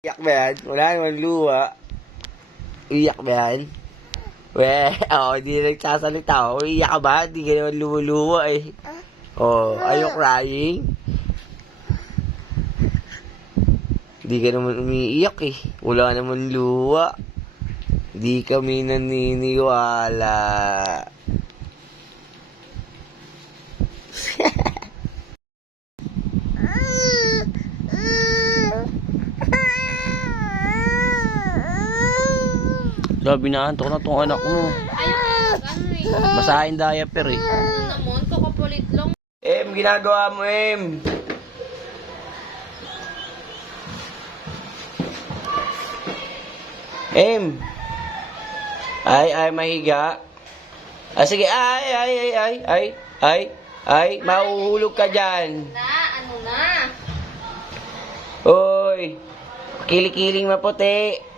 Iyak ba yan? Wala naman luha. Iyak ba yan? Weh, hindi na nagsasalita. Iyak ka ba? Hindi ka naman lumuluha eh. Are you crying? Hindi ka naman umiiyak eh. Wala naman luha. Hindi kami naniniwala. Grabe na, antok na tong anak mo. Basahin diaper eh. Ano naman, kakapalit lang. Ginagawa mo, Em. Ay, mahiga. Sige, mahuhulog ka dyan. Ano na? Oy, kiling maputi.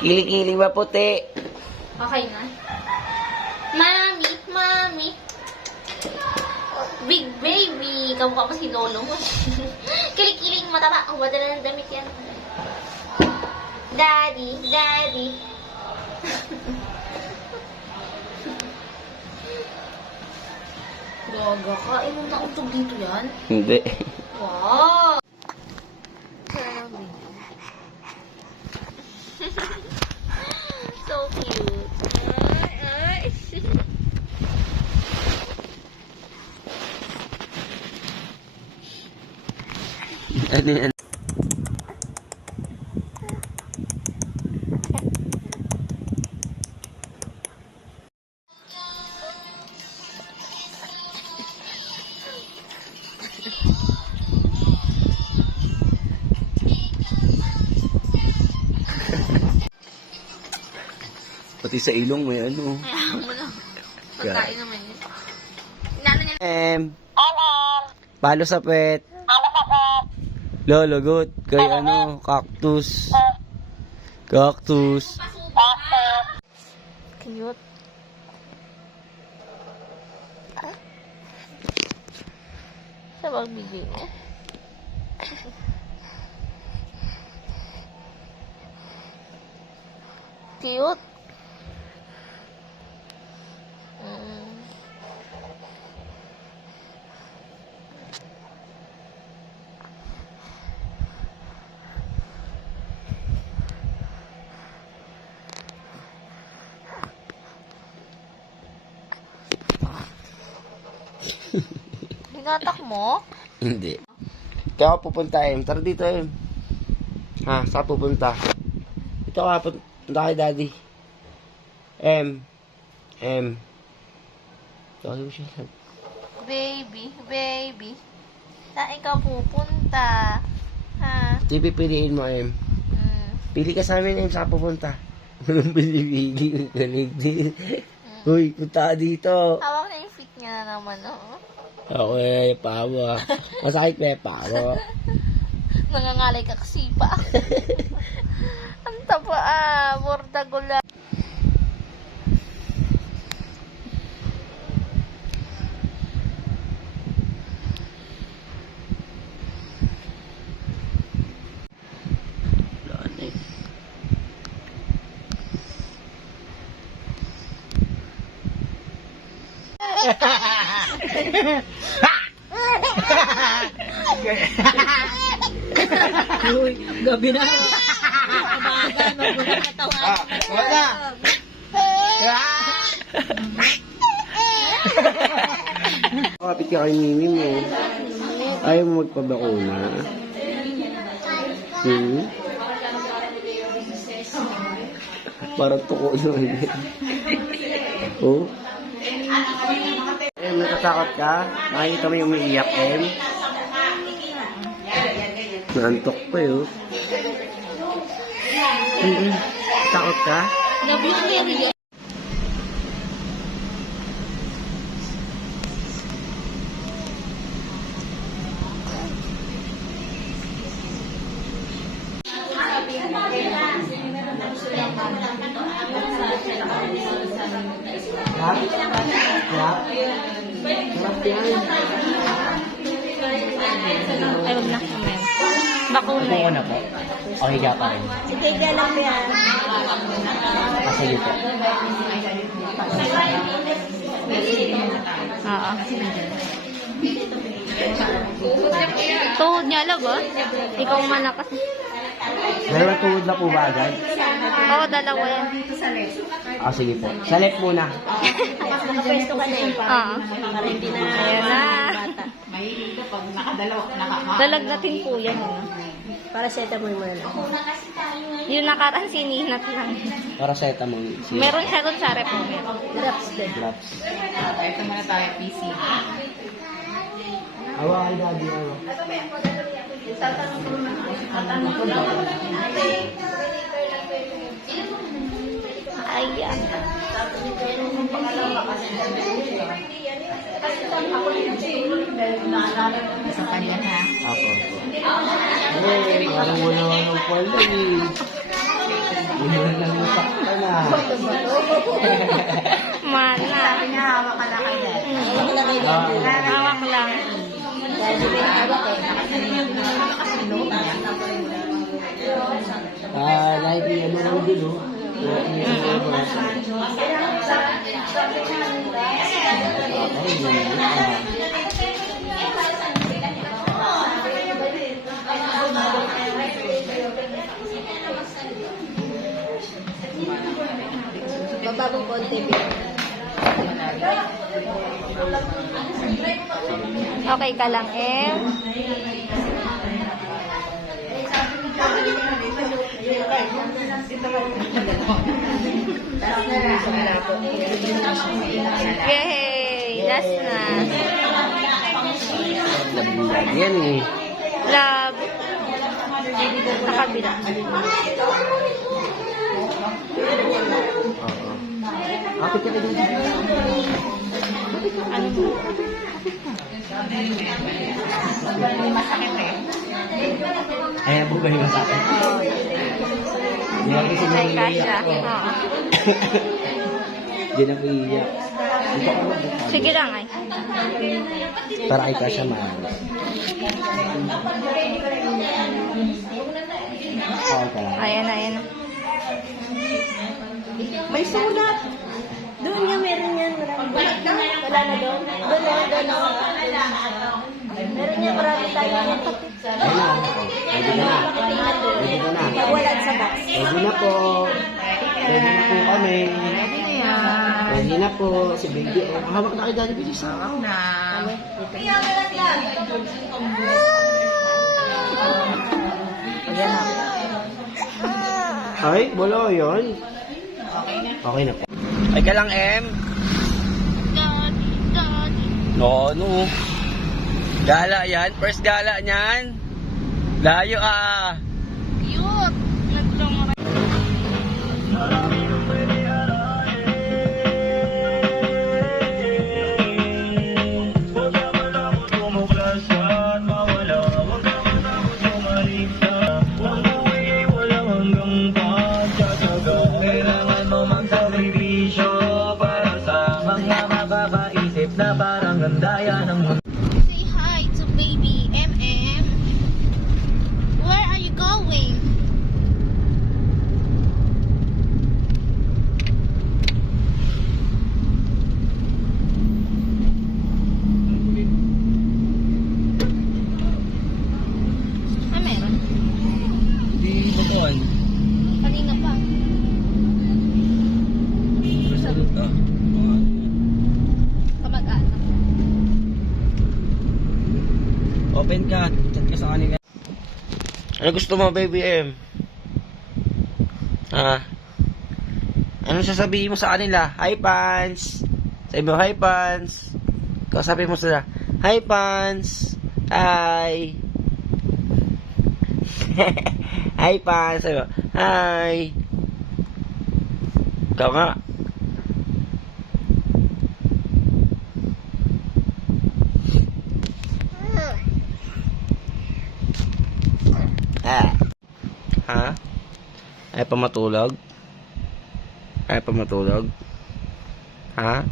Kiling maputi. Okay na. Mami. Big baby. Kamukha pa si Lolo mo. Kiling mataba. Ang wadala ng damit yan. Daddy. Gaga ka. Inom na untog dito yan. Hindi. Wow. So cute. Ay. Ano yan? Pati sa ilong may ano. Kaya mo lang. Pagkain naman yun. Inalo niya. Palo sa pet. Lolo, good. Kay ano, cactus. Cactus. Cute. Sa magbibig mo. Cute. Hinatak mo? Hindi. Kaya ako pupunta, Em. Tara dito, Em. Ha, saan pupunta? Ito ka, punta kay Daddy. Em. Tawag mo siya. Baby. Saan ka pupunta? Ha? Di pipiliin mo, Em. Pili ka sa amin, Em. Saan pupunta? Anong pili? Galing din. Uy, punta ka dito. Hawak na yung feet niya na naman, oh. Ako pawa. Masakit pa yung pawa. Nangangalay ka kasi pa. Ang taba bordagula. Uy, gabi na. Kabagan, magulang katawa. Wala. Kapit ka kay Mimi mo. Ayaw mo magpabakuna. Parang tuko yun. Oh. Natatakot ka? Nakikita mo yung umiiyak, Em? Naantok pa yun. Takot ka? Gabi na meron. Ay, wag na comment. Bakuna Ako yun. na po. Okay ka pa rin. Si Tignan lang yan. Sige po. Oo. Tuhod niya, love, ah. Ikaw malakas. Dalawa tuhod na po ba agad? Oo, dalawa yan. Sige po. Sa left muna. Nakapwesto ka na yun. Oo. Para hindi na Ayan na. bata. Dalagdating po yan. Para setamol mo na lang. Yung nakaraan, sininat lang. Paracetamol. Meron siya doon sa rep mo. Meron. Drops din. Drops. Ito muna tayo, PC. Awa kay daddy. Awa. Ayan. Sa kanya na. Ako. Parang wala ng pala eh. Wala lang yung sakta na. Mana. Hawak ka na kayo. Hawak lang kayo dyan. Hawak lang. Dahil may hawak eh. Like ano lang din oh. Bababong konti. Okay ka lang, eh. Yay! Last na. Yan eh. Love. Sa kabila. Oo. Kapit ka na dito. Ano mo? Masakit eh. Ayan po ba yung sa akin? Hindi ako kasi Ay, kasha. naiiyak ko. Oo. Hindi na po iiyak. Dito ka mag Sige lang, ay. Para kay Kasha maayos. Okay ka lang. Ayan na, ayan na. May sulat. Doon nga meron yan. Wala na doon. Doon na, doon na. Meron yan, marami tayo yan. Ayun na. Pwede ka na. Pwede ka na. Wala sa box. Pwede na po. Pwede na po kami. Pwede na po. Si Baby. Hawak na kay Daddy Bilis. Hawak na. Ayan na. Ay, wala yun. Okay na po. Ay ka lang, M. No, no. Gala yan. First gala niyan. Layo ah. Cute! Nagtong Say hi to baby MM. Where are you going? Ah, meron. Hindi ba doon? Kanina pa. Sagot ka. Kamag-anak. Open ka. Chat ka sa kanila. Ano gusto mo, Baby M? Ha? Anong sasabihin mo sa kanila? Hi, Pans! Sabi mo, hi, Pans! Kausapin mo sila, hi, Pans! Hi! Hi, Pans! Sabi mo, hi! Ikaw nga. Ha? Ay pa matulog? Ay pa matulog? Ha?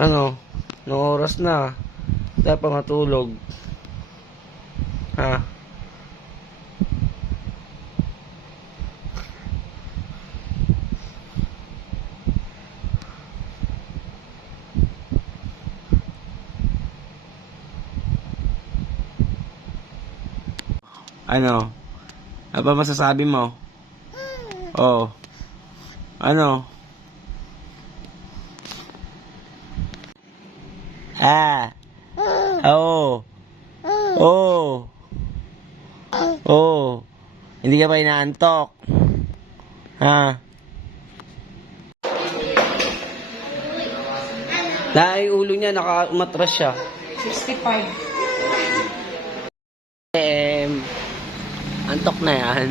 Ano? Anong oras na? Ay pa matulog? Ha? Ano? Ano ba masasabi mo? Oh. Ano? Ha? Oo. Oo. Oo. Hindi ka ba inaantok? Ha? Ulo niya, naka-umatras siya. 65. Antok na yan.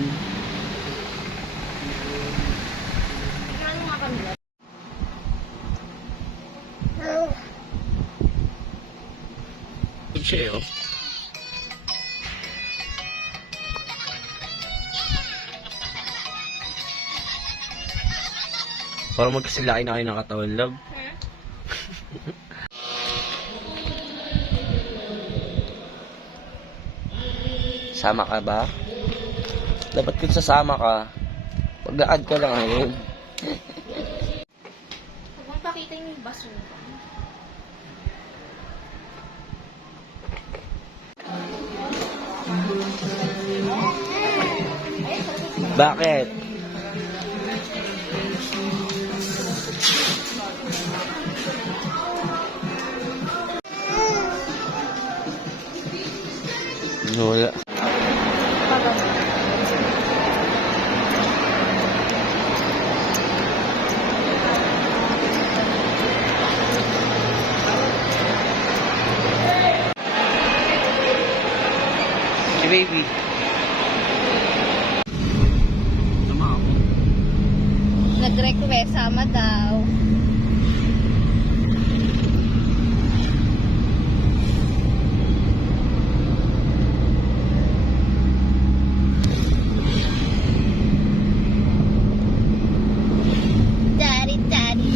Siya, oh. Parang magkasilaki na kayo ng katawan, love. Sama ka ba? Dapat kung sasama ka, pag-aad ka lang ngayon. Huwag mong pakita yung basura. Bakit? Wala. Si baby. Tama ako. Nag-request, sama daw. Daddy, daddy.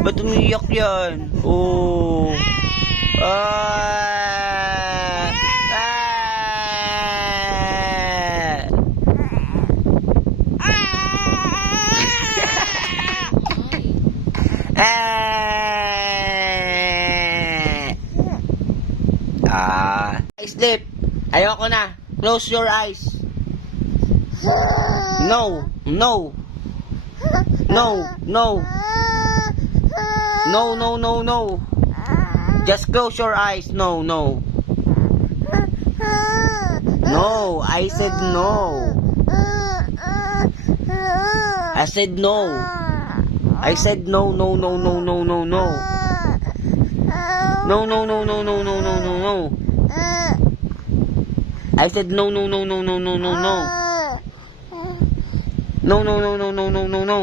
Ba't umiyak yan? Oh. Ah. Ah. Ah. Sleep. Ayoko na. Close your eyes. No. No. No. No. No, no, no, no. Just close your eyes. No, no. No, I said no. I said no. I said no, no, no, no, no, no, no. No, no, no, no, no, no, no, no, no. I said no, no, no, no, no, no, no, no. No, no, no, no, no, no, no, no.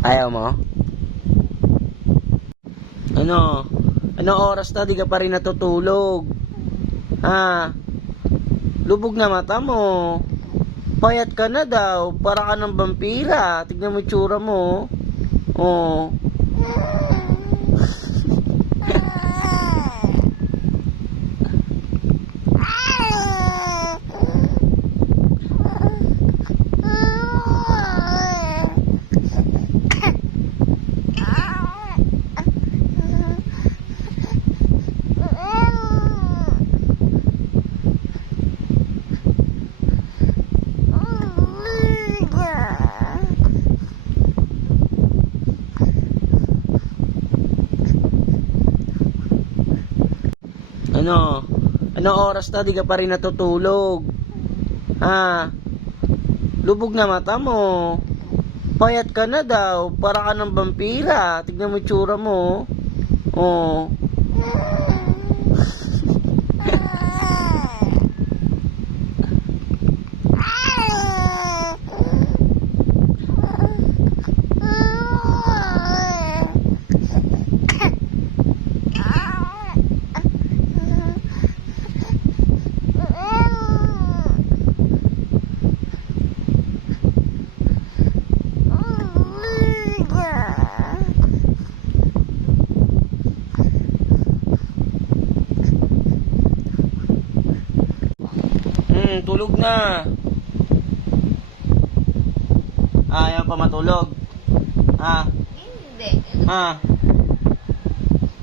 Ayaw mo? Ano? Anong oras na? Di ka pa rin natutulog. Ha? Lubog na mata mo. Payat ka na daw. Para ka ng vampira. Tignan mo yung tsura mo. Oh. Ano? Anong oras na? Di ka pa rin natutulog. Ha? Lubog na mata mo. Payat ka na daw. Para ka ng vampira. Tignan mo yung tsura mo. Oh. Tulog na. Ayaw pa matulog. Ha? Hindi. Ha?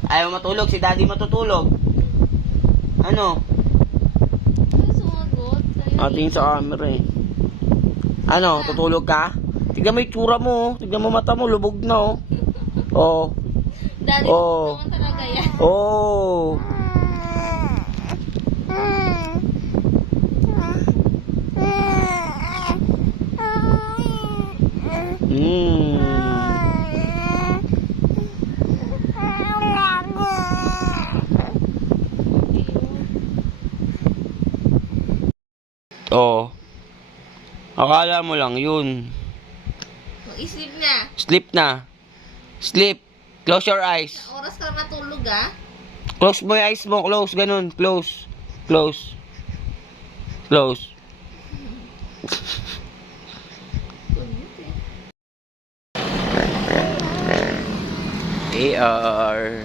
Ayaw matulog. Si daddy matutulog. Ano? Ay, sumagot. Ating sa camera eh. Ano? Tutulog ka? Tignan mo yung tsura mo. Tignan mo mata mo. Lubog na oh. Oh. Daddy, Oh. naman talaga yan. Oh. Mm. Oh. Akala mo lang yun. Mag-isip na. Sleep na. Sleep. Close your eyes. Oras ka matulog ah. Close mo yung eyes mo. Close. Ganun. Close. Close. Close. AR.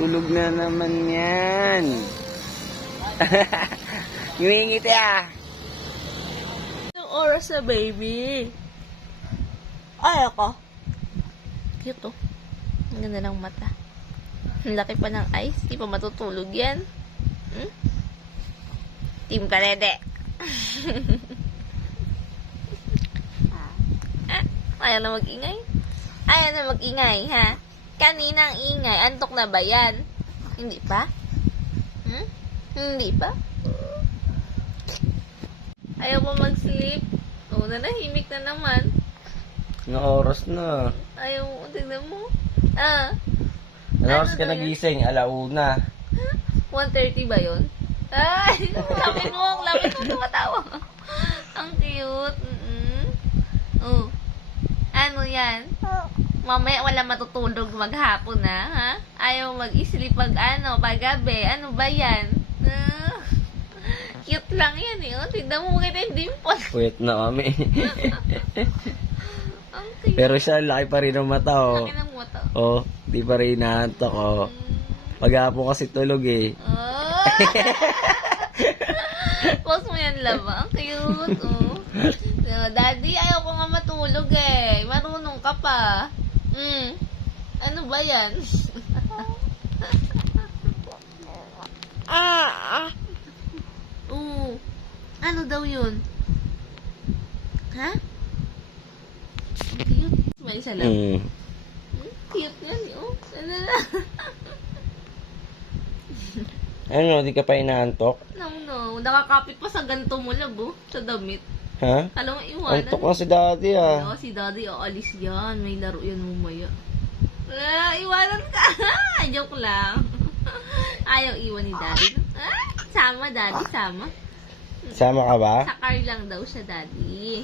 Tulog na naman yan. Ngingiti ah. Anong oras na, baby? Ay, ako. Cute oh. Ang ganda ng mata. Ang laki pa ng eyes. Di pa matutulog yan. Hmm? Team Kalede. Ayaw na mag-ingay? Ayaw na mag-ingay, ha? Kanina ang ingay. Antok na ba yan? Hindi pa? Hmm? Hindi pa? Ayaw pa mag-sleep. Oo, nanahimik na naman. Anong oras na? Ayaw mo, tignan mo. Ah, Anong oras Ano ka daw yan? nagising? Alauna. 1:30 ba yun? Ay, lapit mo tumatawa. Ang cute. Oh. Ano yan? Mamaya wala matutulog maghapon na, ha? Ayaw mag-sleep pag paggabi. Ano ba yan? Cute lang yan eh. Oh. Tignan mo kita yung dimple. Wait na kami. Ang cute. Pero siya, laki pa rin ang mata oh. Laki ng mata. Oh, di pa rin inaantok oh. Paghapon kasi tulog eh. Oh. Post mo yan, lava. Ang cute, oh. So, daddy, ayaw ko nga matulog eh. Marunong ka pa. Ano ba yan? Ano daw yun? Ha? Ang cute. May isa lang. Cute yan, oh. Ano na? Ano, di ka pa inaantok? No. Nakakapit pa sa ganito mo, labo. Sa damit. Ha? Alam mo, iwanan. Antok na si daddy ah. Ano, si daddy, aalis yan. May laro yan mamaya. Iwanan ka. Joke lang. Ayaw iwan ni daddy. Sama, daddy, sama. Sama ka ba? Sa car lang daw siya, daddy.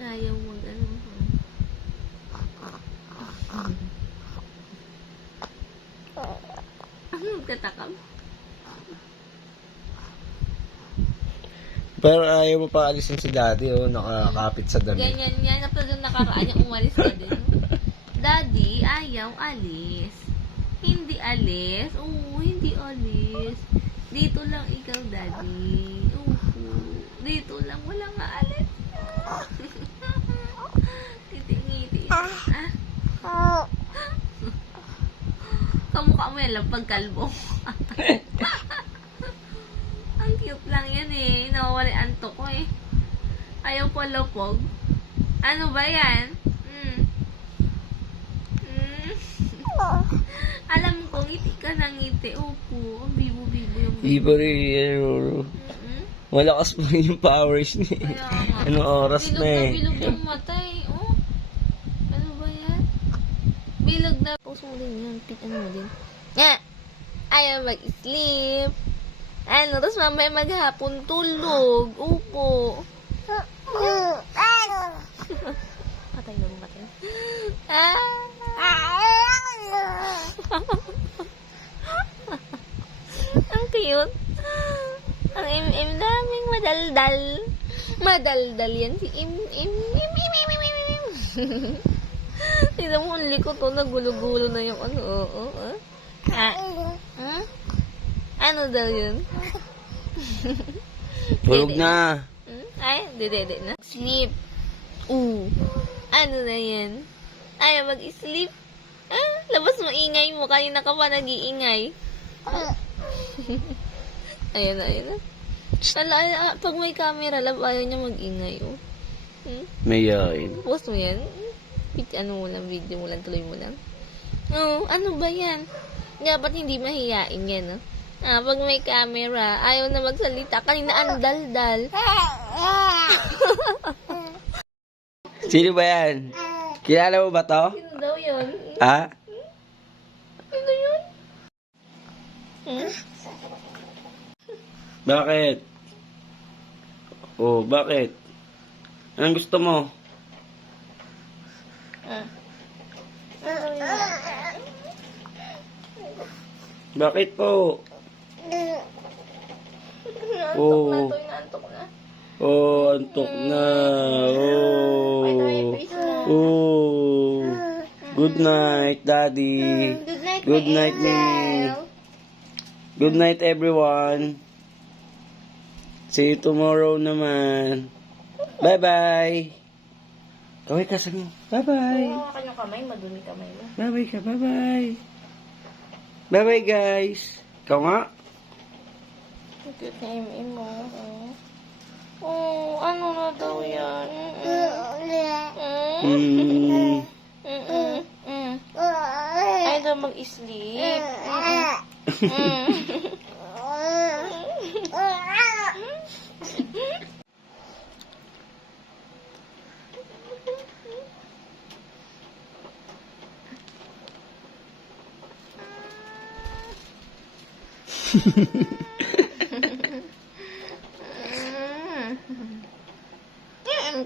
Ayaw mag ano. Katakam. Pero ayaw mo pa alisin si daddy oh, nakakapit sa damit. Ganyan yan. Kapag yung nakaraan niya, umalis ka din. Daddy, ayaw alis. Hindi alis. Oo, hindi alis. Dito lang ikaw, daddy. Oo. Dito lang. Wala nga alis. Ngiti-ngiti. Kamukha mo yan lang pagkalbo. Ang cute lang yan eh. Nawawala yung antok ko eh. Ayaw palapog. Ano ba yan? Alam ko, ngiti ka ng ngiti. Opo, ang bibo-bibo yung Di pa rin, malakas pa rin yung powers niya. Kaya nga. Anong oras Bilog na na eh? bilog yung mata eh. Oh. Ano ba yan? Bilog na. Post mo din yan. Ano mo din. Nga. Ayaw mag-sleep. Ano, tapos mamaya maghapon tulog. Upo. Patay na matay. cute. Ang im-im naming madaldal. Madaldal yan si im. Tignan mo, ang likot to, nagulo-gulo na yung ano, oo. Ano daw yun? Tulog Dede. na. Ay, dede na. Sleep. Ano na yan? Ayaw mag-sleep. Labas mo ingay mo. Kanina ka pa nag-iingay. Ayan na. Pag may camera, ayaw niya mag-ingay, oh. Mayain. Post mo yan. Ano mo lang, video mo lang, tuloy mo lang. Ano ba yan? Dapat hindi mahiyain yan, no? Pag may camera, ayaw na magsalita. Kanina ang daldal. Sino ba yan? Kilala mo ba to? Sino daw yun? Ha? Sino yun? Bakit? Oh, bakit? Anong gusto mo? Bakit po? Inaantok na. Oh, antok na. Oh. Good night, Daddy. Good night, Good night, Mimi. Good night, everyone. See you tomorrow naman. Bye-bye. Kaway ka sa mo. Bye-bye. Hawakan yung kamay, madumi kamay mo. Bye-bye ka. Bye-bye. Bye-bye, guys. Ikaw nga. Cute na im mo. Ano na daw yan? Ay daw mag-sleep.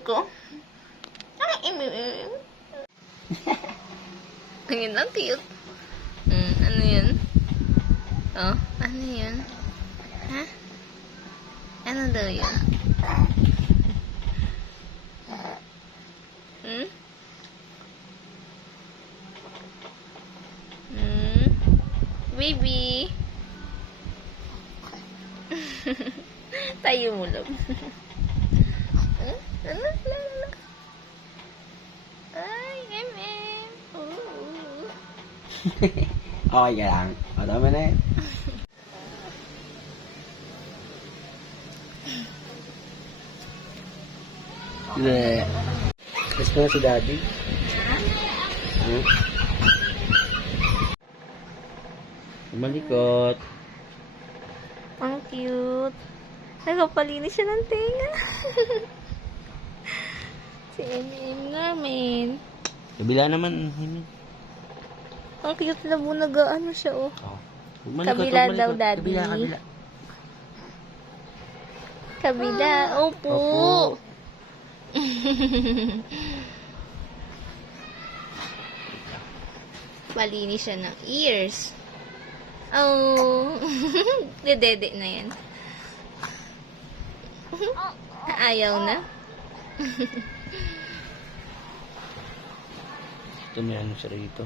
Ko. Ang ang cute. Ano yun? Ano yun? Ha? Ano daw yun? Baby. Tayo mo lang. Ano? Ay, MM. Okay ka lang. O, tama na yan. Gusto na si Daddy? Malikot. Ang cute. Nagpapalinis siya ng tenga. Si MM namin. Kabila naman. Ang cute na po, nag-ano siya, oh. Malikot, Kabila malikot. daw, Daddy. Kabila. Kabila. Opo. Malinis siya ng ears. Oh. Dedede na yan. Ayaw na. Ito may ano siya rito.